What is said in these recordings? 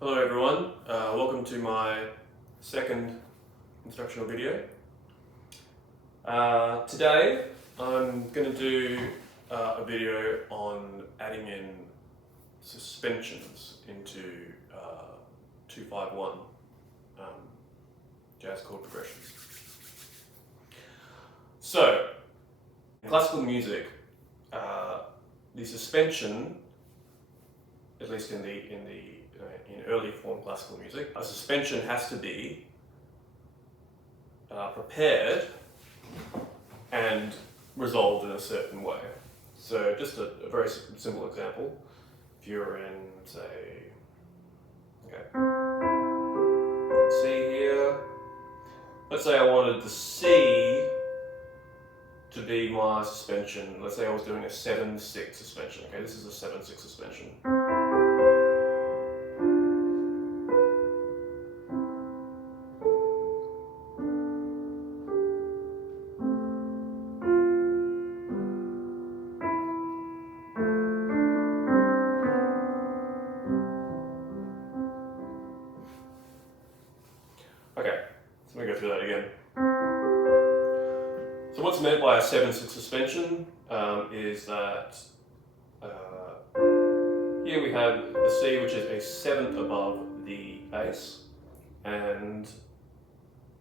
Hello everyone, welcome to my second instructional video. Today I'm going to do a video on adding in suspensions into 251 jazz chord progressions. So, in classical music, the suspension, at least in early form classical music, a suspension has to be prepared and resolved in a certain way. So just a very simple example. If you're in, say, C here. Let's say I wanted the C to be my suspension. Let's say I was doing a 7/6 suspension. Okay, this is a 7/6 suspension. Okay, so let me go through that again. So what's meant by a 7/6 suspension is that here we have the C, which is a seventh above the bass, and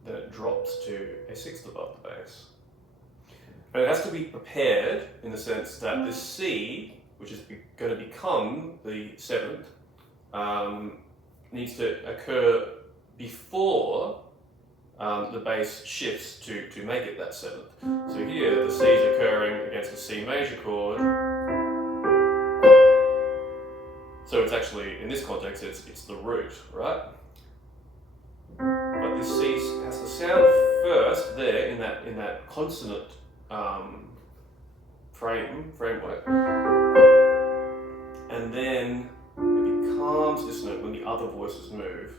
then it drops to a sixth above the bass. And it has to be prepared in the sense that this C, which is going to become the seventh, needs to occur before the bass shifts to make it that seventh. So here the C is occurring against a C major chord. So it's actually, in this context, it's the root, right? But this C has to sound first there in that consonant framework, and then it becomes dissonant when the other voices move.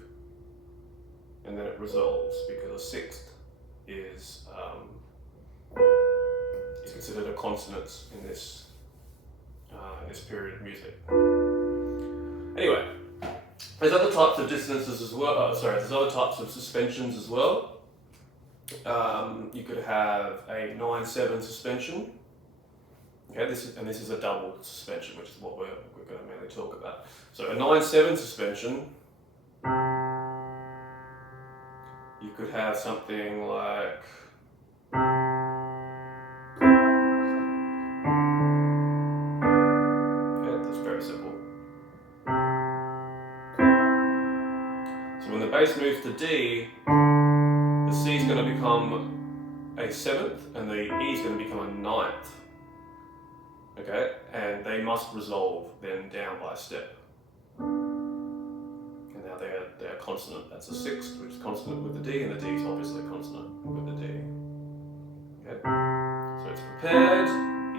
And then it resolves because a sixth is considered a consonant in this period of music. Anyway, there's other types of dissonances as well. There's other types of suspensions as well. You could have a 9/7 suspension. Okay, this is a double suspension, which is what we're going to mainly talk about. So a 9/7 suspension. You could have something like that's very simple. So when the bass moves to D, the C is going to become a seventh and the E is going to become a ninth. Okay, and they must resolve then down by a step. Now they are consonant. That's a sixth, which is consonant with the D, and the D is obviously consonant with the D. Okay? So it's prepared,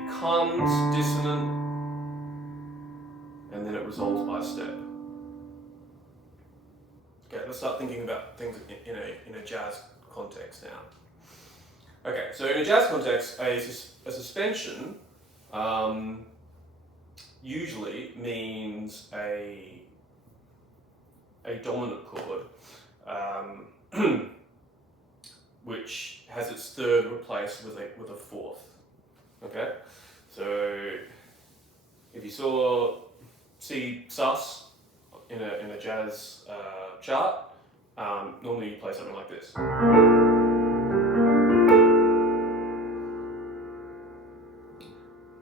becomes dissonant, and then it resolves by a step. Okay, let's start thinking about things in a jazz context now. Okay, so in a jazz context, a suspension usually means a dominant chord, which has its third replaced with a fourth. Okay, so if you saw C sus in a jazz chart, normally you play something like this.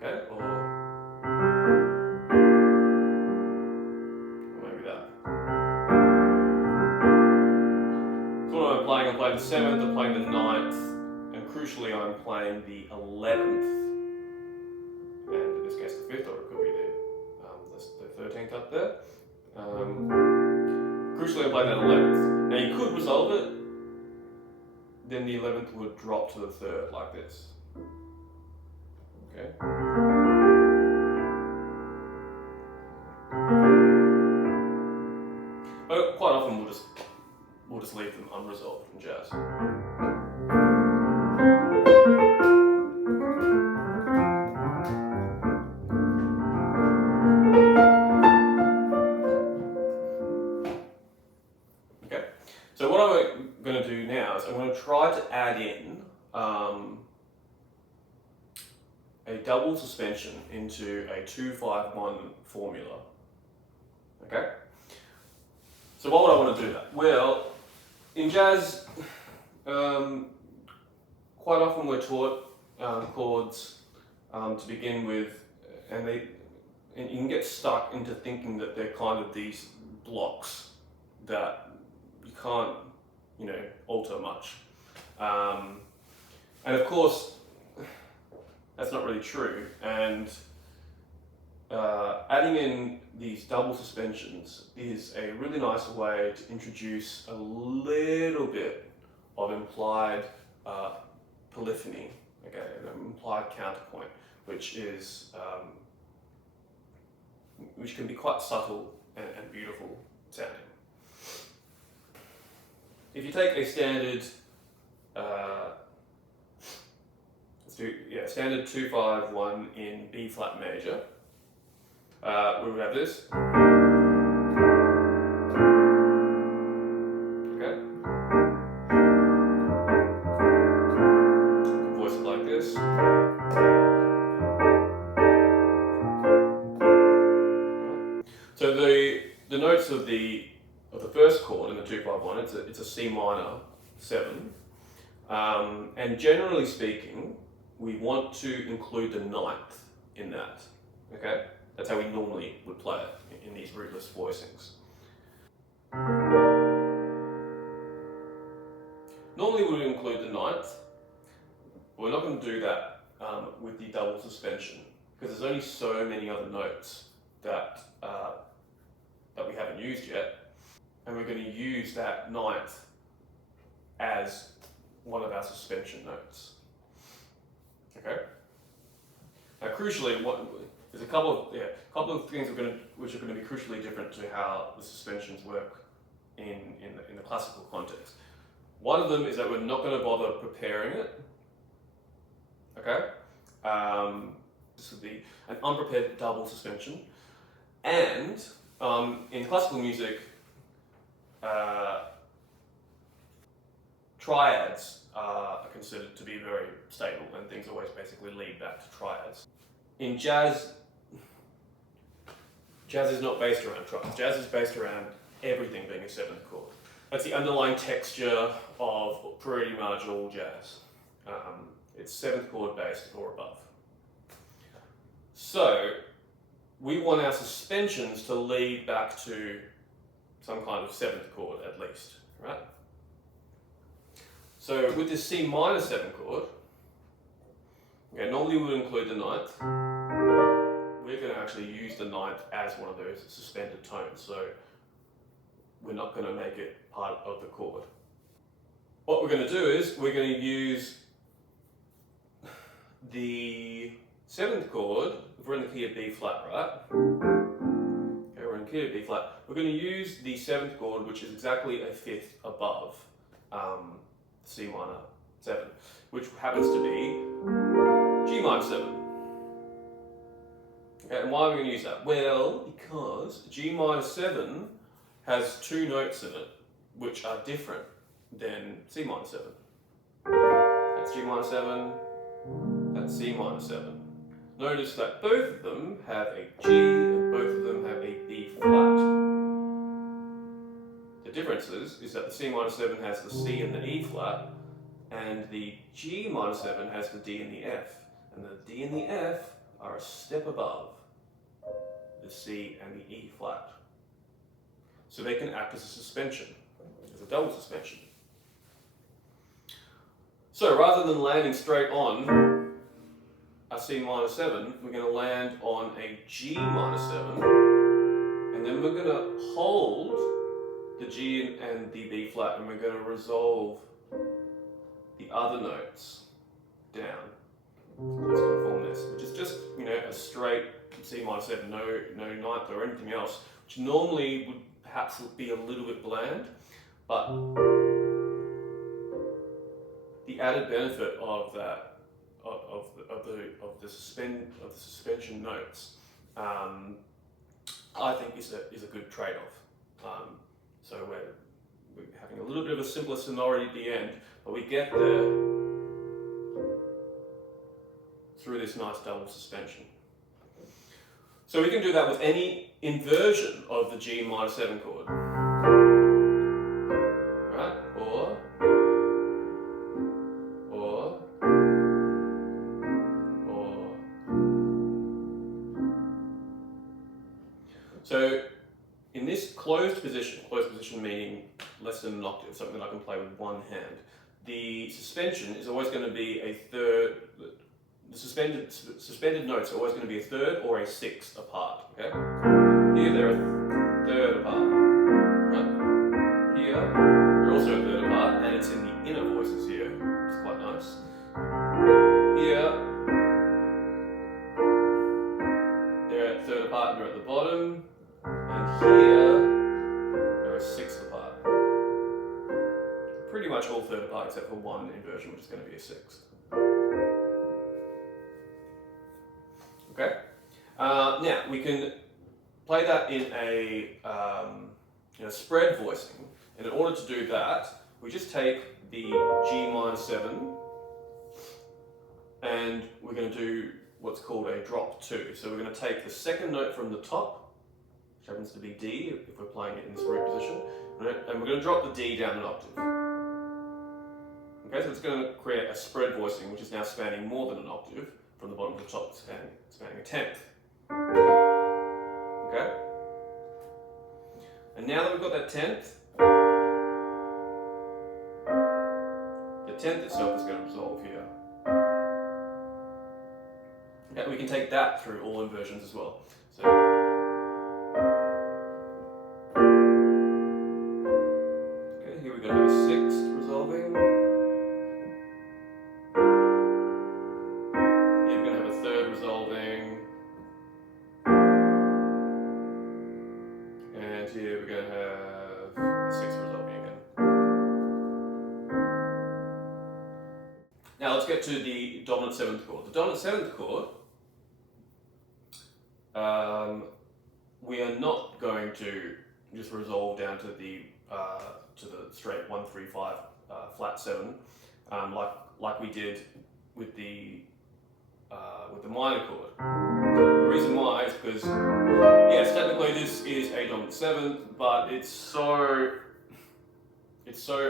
Okay, or maybe that. I'm playing the 7th, I'm playing the 9th, and crucially I'm playing the 11th, and in this case the 5th, or it could be the 13th up there. Crucially I'm playing that 11th. Now you could resolve it, then the 11th would drop to the 3rd like this. Okay. But quite often we'll just leave them unresolved in jazz. So what I'm going to do now is I'm going to try to add in a double suspension into a 2-5-1 formula. Okay? So why would I want to do that? Well, in jazz, quite often we're taught chords to begin with, and you can get stuck into thinking that they're kind of these blocks that you can't, alter much. And of course, that's not really true. And adding in these double suspensions is a really nice way to introduce a little bit of implied polyphony, okay, an implied counterpoint, which can be quite subtle and beautiful sounding. If you take a standard, standard 2-5-1 in B flat major, we would have this. Okay. You can voice it like this. So the notes of the first chord in the 2-5-1, it's a C minor 7, and generally speaking, we want to include the ninth in that. Okay, that's how we normally would play it in these rootless voicings. Normally we would include the ninth, but we're not going to do that with the double suspension because there's only so many other notes that we haven't used yet, and we're going to use that ninth as one of our suspension notes. Okay. Now, crucially, there's a couple of things which are going to be crucially different to how the suspensions work in the classical context. One of them is that we're not going to bother preparing it. Okay. This would be an unprepared double suspension, and in classical music, triads are considered to be very stable, and things always basically lead back to triads. In jazz is not based around triads. Jazz is based around everything being a seventh chord. That's the underlying texture of pretty much all jazz. It's seventh chord based or above. So we want our suspensions to lead back to some kind of seventh chord at least, right? So with this C minor 7 chord, okay, normally we would include the ninth. We're going to actually use the ninth as one of those suspended tones, so we're not going to make it part of the chord. What we're going to do is we're going to use the 7th chord. If we're in the key of B flat, right? Okay, we're in the key of B flat. We're going to use the 7th chord, which is exactly a fifth above C minor 7, which happens to be G minor 7. Okay, and why are we going to use that? Well, because G minor 7 has 2 notes in it which are different than C minor 7. That's G minor 7, that's C minor 7. Notice that both of them have a G and both of them have a B flat. The difference is that the C minor 7 has the C and the E flat, and the G minor 7 has the D and the F. And the D and the F are a step above the C and the E flat. So they can act as a suspension, as a double suspension. So rather than landing straight on a C minor 7, we're going to land on a G minor 7, and then we're going to hold the G and the B flat, and we're going to resolve the other notes down. It's going to form this, which is just, a straight C minor 7, no ninth or anything else, which normally would perhaps be a little bit bland, but the added benefit of that, of the suspension notes, I think is a good trade-off. So we're having a little bit of a simpler sonority at the end, but we get there through this nice double suspension. So we can do that with any inversion of the G minor 7 chord. Right? Or. So in this closed position meaning less than an octave, something that I can play with one hand, the suspension is always going to be a third. The suspended notes are always going to be a third or a sixth apart. Okay? Here they're a third apart. Right? Here they're also a third apart, and it's in the inner voices here. It's quite nice. Here they're a third apart and they're at the bottom, and here they're a sixth apart. Pretty much all third apart except for one inversion, which is going to be a sixth. Okay. Now we can play that in a spread voicing, and in order to do that, we just take the G minor 7, and we're going to do what's called a drop 2. So we're going to take the second note from the top, which happens to be D if we're playing it in this root position, and we're going to drop the D down an octave. Okay, so it's going to create a spread voicing, which is now spanning more than an octave. From the bottom to the top, spanning a tenth. Okay? And now that we've got that tenth, the tenth itself is going to resolve here. Okay, we can take that through all inversions as well. So, okay, here we're going to have a sixth resolving. Here we're going to have a sixth resolving again. Now let's get to the dominant 7th chord. The dominant 7th chord, we are not going to just resolve down to the straight 1, 3, 5 flat 7 like we did with the minor chord. The reason why is because, yes, technically this is a dominant 7th, but it's so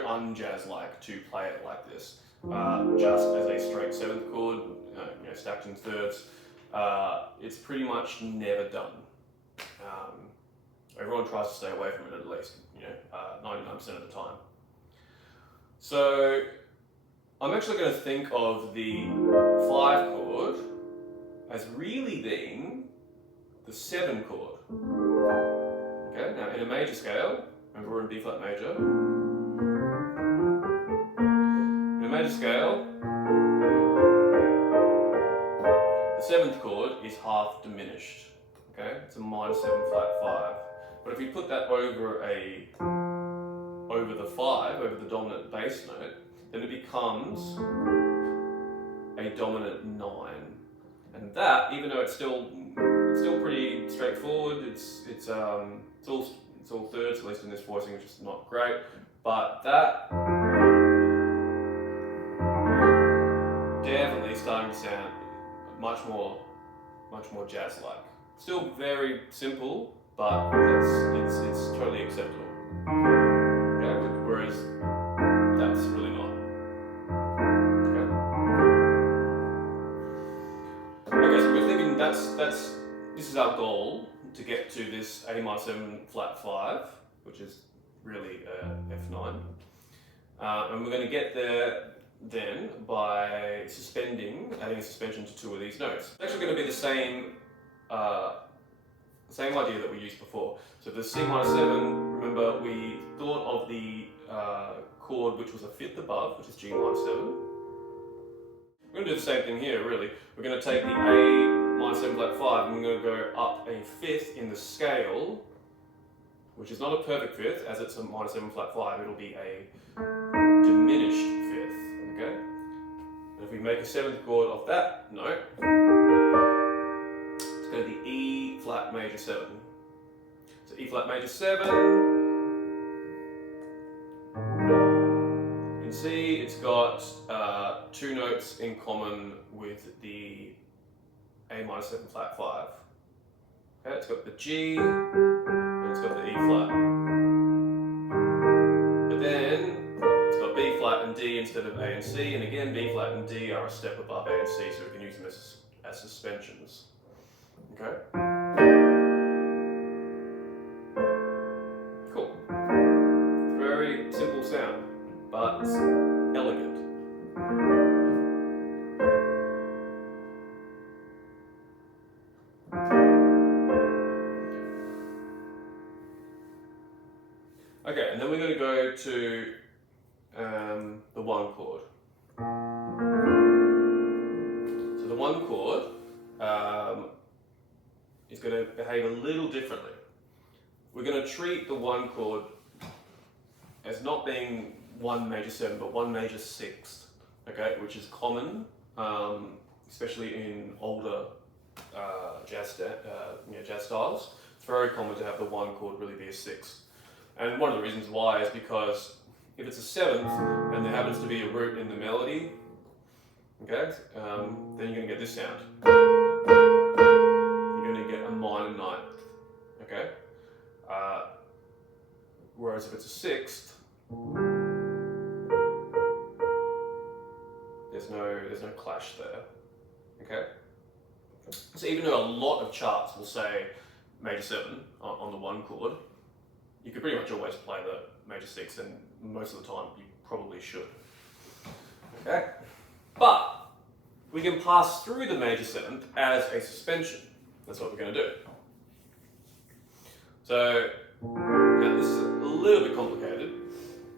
un-jazz-like to play it like this, just as a straight 7th chord, stacked in thirds. It's pretty much never done. Everyone tries to stay away from it at least, 99% of the time. So I'm actually going to think of the 5 chord as really being the 7 chord. Okay, now in a major scale, remember we're in B flat major. In a major scale, the 7th chord is half diminished. Okay, it's a minor 7 flat 5. But if you put that over the 5, over the dominant bass note, then it becomes a dominant 9. And that, even though it's still pretty straightforward, it's all thirds, at least in this voicing, which is not great, but that definitely starting to sound much more jazz-like. Still very simple, but it's totally acceptable. Okay, whereas that's really not. Okay, so we're thinking this is our goal, to get to this A minor 7 flat 5, which is really F9. And we're going to get there then by adding a suspension to 2 of these notes. It's actually going to be the same idea that we used before. So the C minor 7, remember we thought of the chord which was a fifth above, which is G minor 7. We're going to do the same thing here, really. We're going to take the A minor 7 flat 5 and we're going to go up a fifth in the scale, which is not a perfect fifth, as it's a minor 7 flat 5, it'll be a diminished fifth, okay? And if we make a 7th chord off that note, it's going to be E flat major 7. So E flat major 7, see it's got two notes in common with the A minor 7 flat 5. Okay, it's got the G and it's got the E flat. But then it's got B flat and D instead of A and C, and again B flat and D are a step above A and C, so we can use them as suspensions. Okay? Cool. Very simple sound, but elegant. Okay, and then we're going to go to the 1 chord. So the 1 chord is going to behave a little differently. We're going to treat the 1 chord as not being 1 major 7, but 1 major 6th, okay, which is common, especially in older jazz styles. It's very common to have the 1 chord really be a 6th. And one of the reasons why is because if it's a 7th and there happens to be a root in the melody, okay, then you're going to get this sound. You're going to get a minor 9th, okay? Whereas if it's a 6th, there's no clash there, okay? So even though a lot of charts will say major 7 on the 1 chord, you could pretty much always play the major 6, and most of the time you probably should. Okay? But we can pass through the major 7th as a suspension. That's what we're going to do. So, now this is a little bit complicated,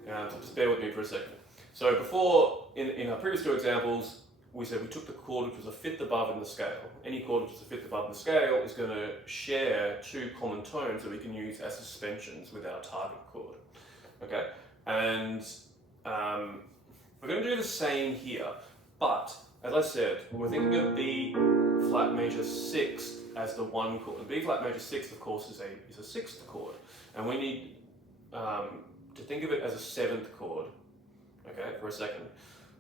so just bear with me for a second. So before, in our previous 2 examples, we said we took the chord which was a 5th above in the scale. Any chord which is a 5th above in the scale is going to share 2 common tones that we can use as suspensions with our target chord. Okay? And we're going to do the same here, but as I said, we're thinking of B flat major 6th as the 1 chord. And B flat major 6th, of course, is a 6th chord. And we need to think of it as a 7th chord, okay, for a second.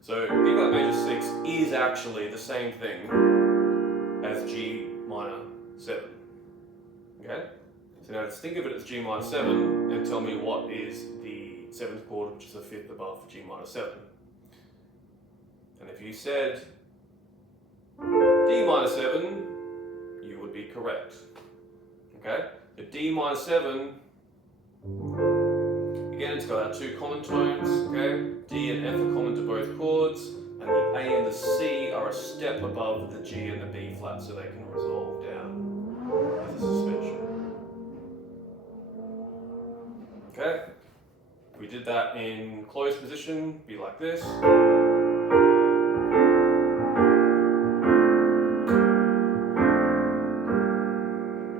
So B flat major 6 is actually the same thing as G minor 7. Okay? So now let's think of it as G minor 7 and tell me what is the 7th chord, which is the 5th above G minor 7. And if you said D minor 7, you would be correct. Okay? The D minor 7, again, it's got our 2 common tones, okay? D and F are common to both chords, and the A and the C are a step above the G and the B flat, so they can resolve down as a suspension. Okay? If we did that in closed position, be like this.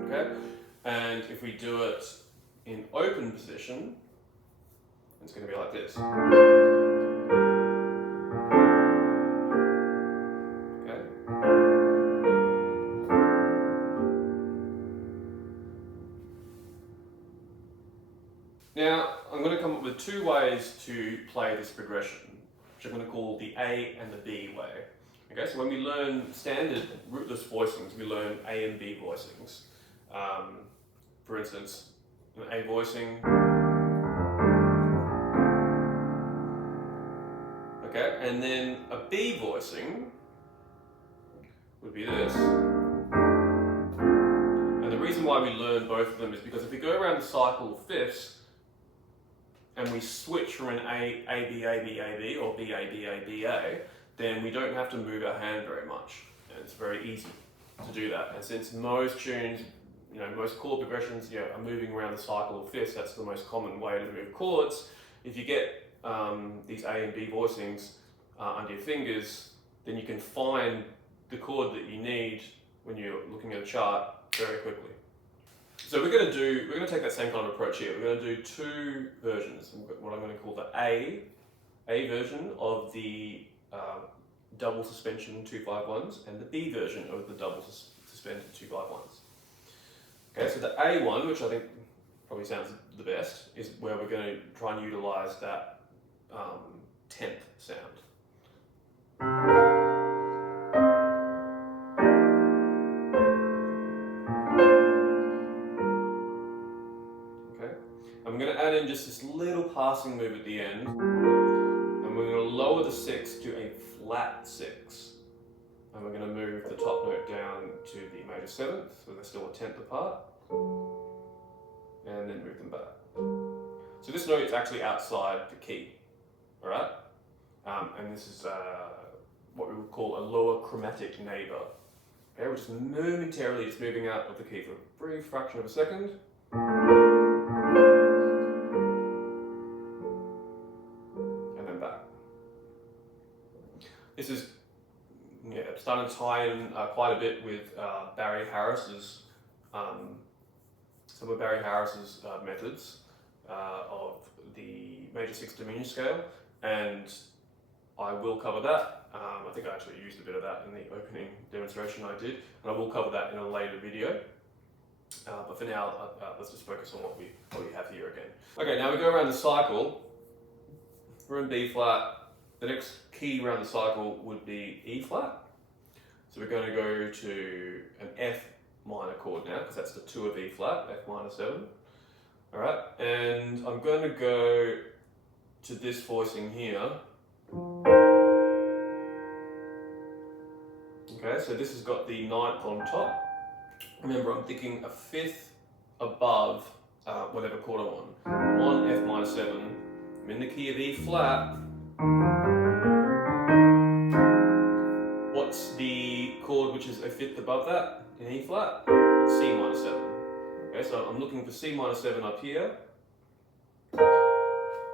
Okay? And if we do it in open position, it's going to be like this. Okay? Now, I'm going to come up with 2 ways to play this progression, which I'm going to call the A and the B way. Okay, so when we learn standard rootless voicings, we learn A and B voicings. For instance, an A voicing. Okay, and then a B voicing would be this. And the reason why we learn both of them is because if we go around the cycle of fifths and we switch from an A, B, A, B, A, B, or B, A, B, A, B, A, then we don't have to move our hand very much. And it's very easy to do that. And since most tunes, most chord progressions, are moving around the cycle of fifths, that's the most common way to move chords. If you get these A and B voicings under your fingers, then you can find the chord that you need when you're looking at a chart very quickly. So we're going to take that same kind of approach here. We're going to do 2 versions. What I'm going to call the A version of the double suspension 2-5-1s and the B version of the double suspended 2-5-1s. Okay, so the A one, which I think probably sounds the best, is where we're going to try and utilise that 10th 10th sound. Okay, I'm going to add in just this little passing move at the end, and we're going to lower the 6 to a flat 6. And we're going to move the top note down to the major 7th, so they're still a 10th apart, and then move them back. So this note is actually outside the key, alright? And this is what we would call a lower chromatic neighbour. Okay, we're just momentarily just moving out of the key for a brief fraction of a second. And then back. This is starting to tie in quite a bit with Barry Harris's, some of Barry Harris's methods of the major 6 diminished scale, and I will cover that. I think I actually used a bit of that in the opening demonstration I did, and I will cover that in a later video. But for now, let's just focus on what we have here again. Okay, now we go around the cycle. We're in B flat. The next key around the cycle would be E flat. So we're going to go to an F minor chord now, because that's the 2 of E flat, F minor 7. Alright, and I'm going to go to this voicing here. Okay, so this has got the 9th on top. Remember, I'm thinking a 5th above whatever chord I'm on. I'm on F minor 7, I'm in the key of E flat. What's the chord which is a 5th above that in E flat? It's C minor 7. Okay, so I'm looking for C minor 7 up here.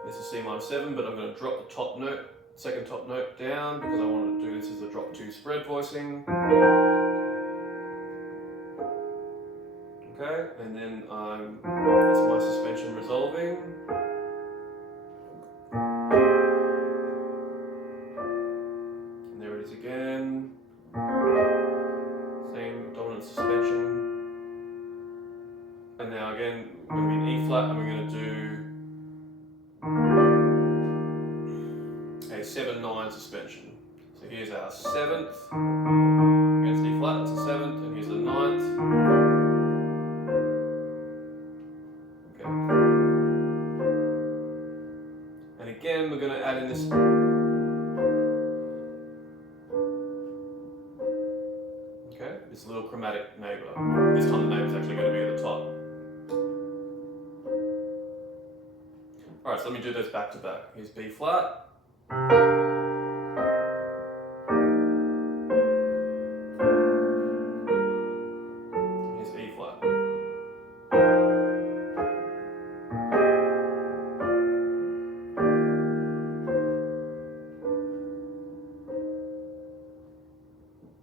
This is C minor 7, but I'm going to drop the top note, second top note down, because I want to do this as a drop 2 spread voicing. Okay, and then that's my suspension resolving. And there it is again. Same dominant suspension. And now again, we're going to be in E flat, and we're going to do a 7-9 suspension. So here's our 7th against E flat, that's the 7th, and here's the 9th. Okay. And again, we're going to add in this. Okay, this little chromatic neighbour. This time the neighbour is actually going to be at the top. Alright, so let me do those back to back. Here's B flat. Here's E flat.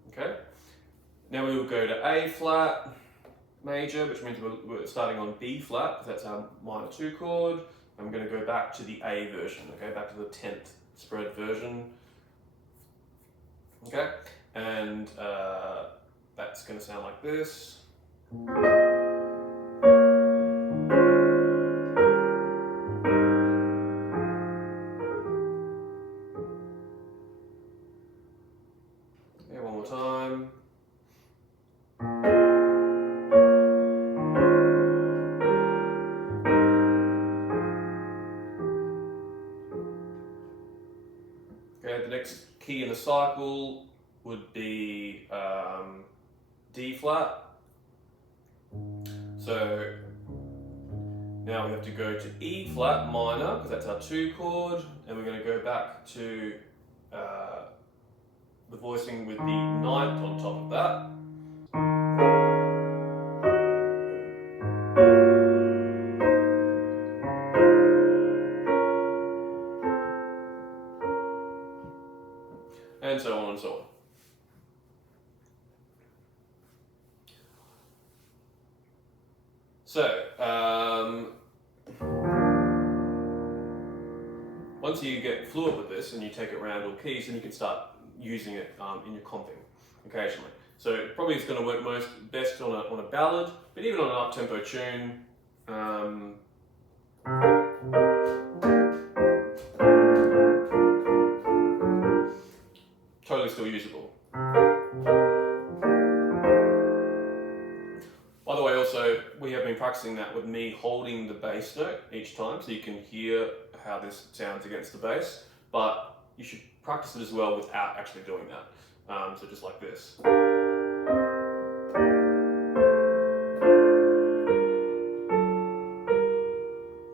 Okay. Now we will go to A flat major, which means we're starting on B flat, because that's our minor 2 chord. I'm going to go back to the A version, okay, back to the 10th spread version. Okay, and that's going to sound like this. Okay, one more time. Okay, the next key in the cycle would be D flat. So now we have to go to E flat minor, because that's our 2 chord, and we're going to go back to the voicing with the 9th on top of that. And so on and so on. So, once you get fluent with this and you take it around all keys, then you can start using it in your comping occasionally. So probably it's going to work best on a ballad, but even on an up-tempo tune. practicing that with me holding the bass note each time, so you can hear how this sounds against the bass, but you should practice it as well without actually doing that. So just like this.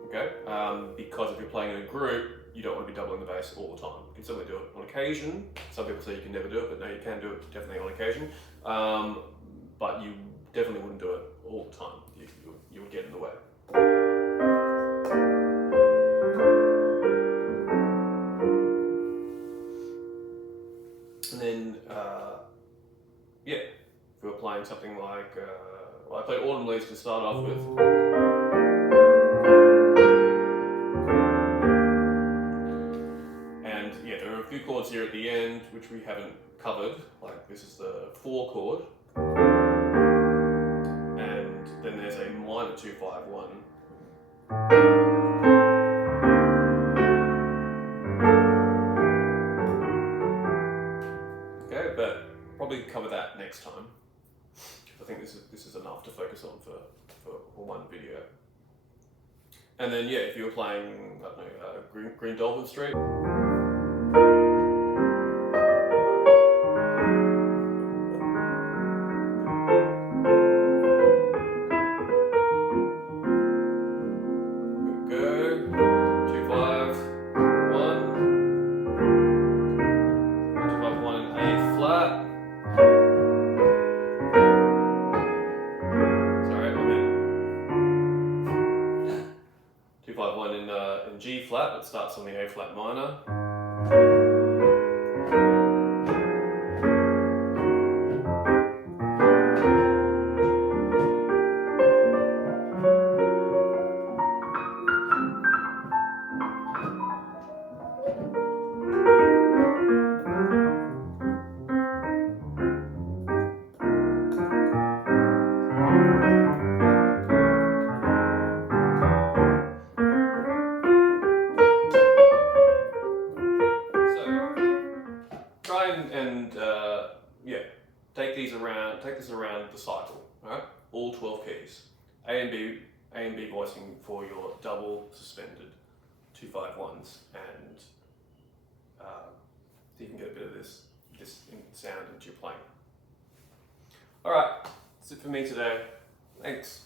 Okay, because if you're playing in a group, you don't want to be doubling the bass all the time. You can certainly do it on occasion. Some people say you can never do it, but no, you can do it definitely on occasion. But you definitely wouldn't do it all the time. You would get in the way. And then, yeah, if we were playing something like, well, I played Autumn Leaves to start off with. And yeah, there are a few chords here at the end which we haven't covered. Like this is the 4 chord. And then there's a minor 2-5-1. Okay, but probably cover that next time. I think this is enough to focus on for one video. And then yeah, if you were playing, I don't know, Green Dolphin Street. In G flat, it starts on the A flat minor. Yeah, take this around the cycle, right? All 12 keys. A and B voicing for your double suspended 2-5-1s, and you can get a bit of this sound into your playing. All right, that's it for me today. Thanks.